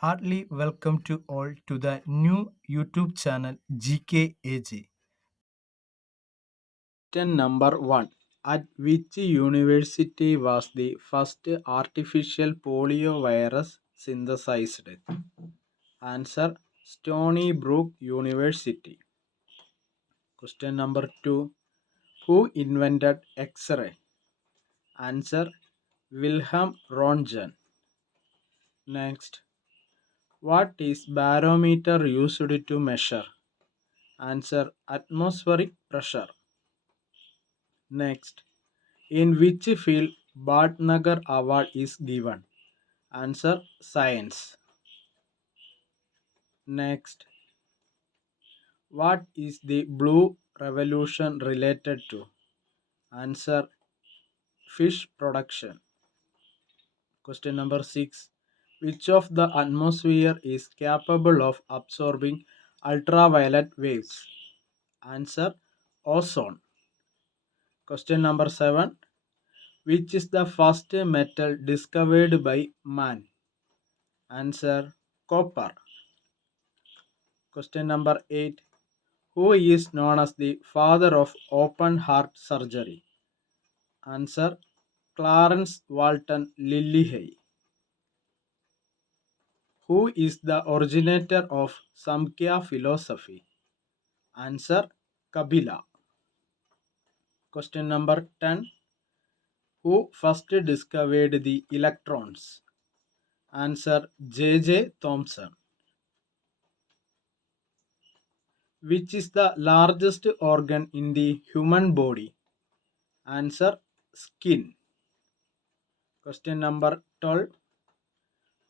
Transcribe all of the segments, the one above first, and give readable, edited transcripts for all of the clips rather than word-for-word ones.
Heartily welcome to all to the new YouTube channel GKAG. Question number 1. At which university was the first artificial poliovirus synthesized? Answer: Stony Brook University. Question number 2. Who invented X-ray? Answer: Wilhelm Röntgen. Next. What is barometer used to measure? Answer: atmospheric pressure. Next. In which field Bhatnagar Award is given? Answer: science. Next. What is the Blue Revolution related to? Answer: fish production. Question number 6. Which of the atmosphere is capable of absorbing ultraviolet waves? Answer: ozone. Question number 7. Which is the first metal discovered by man? Answer: copper. Question number 8. Who is known as the father of open heart surgery? Answer: Clarence Walton Lillihay. Who is the originator of Samkhya philosophy? Answer: Kabila. Question number 10. Who first discovered the electrons? Answer: J. Thomson. Which is the largest organ in the human body? Answer: skin. Question number 12.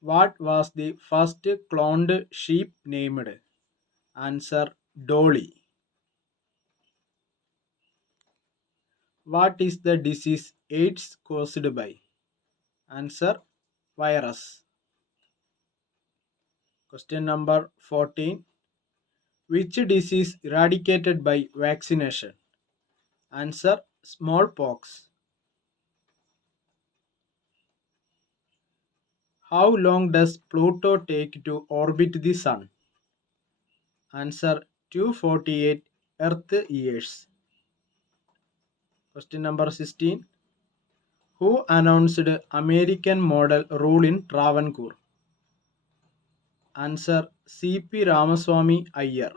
What was the first cloned sheep named? Answer: Dolly. What is the disease AIDS caused by? Answer: virus. Question number 14. Which disease eradicated by vaccination? Answer: smallpox. How long does Pluto take to orbit the Sun? Answer: 248 Earth years. Question number 16. Who announced American model rule in Travancore? Answer: C.P. Ramaswamy Iyer.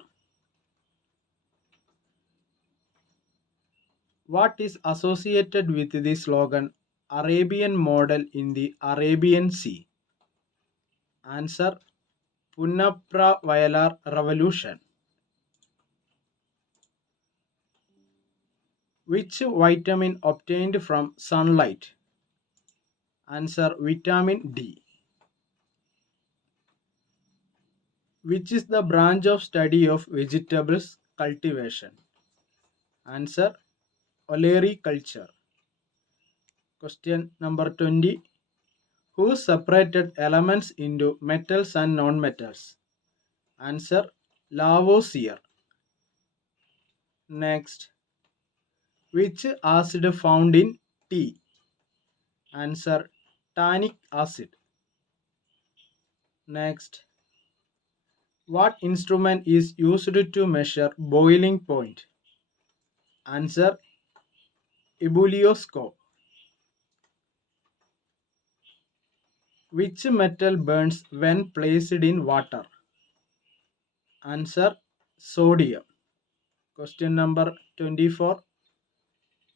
What is associated with the slogan Arabian model in the Arabian Sea? Answer: Punnapra Vayalar Revolution. Which vitamin obtained from sunlight? Answer: vitamin D. Which is the branch of study of vegetables cultivation? Answer: olericulture. Question number 20. Who separated elements into metals and non-metals? Answer: Lavoisier. Next. Which acid found in tea? Answer: tannic acid. Next. What instrument is used to measure boiling point? Answer: ebullioscope. Which metal burns when placed in water? Answer: sodium. Question number 24.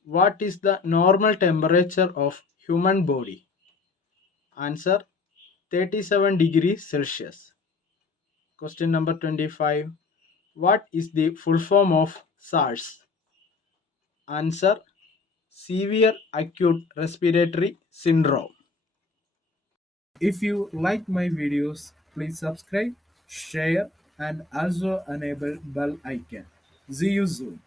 What is the normal temperature of human body? Answer: 37 degrees Celsius. Question number 25. What is the full form of SARS? Answer: severe acute respiratory syndrome. If you like my videos, please subscribe, share, and also enable bell icon. See you soon.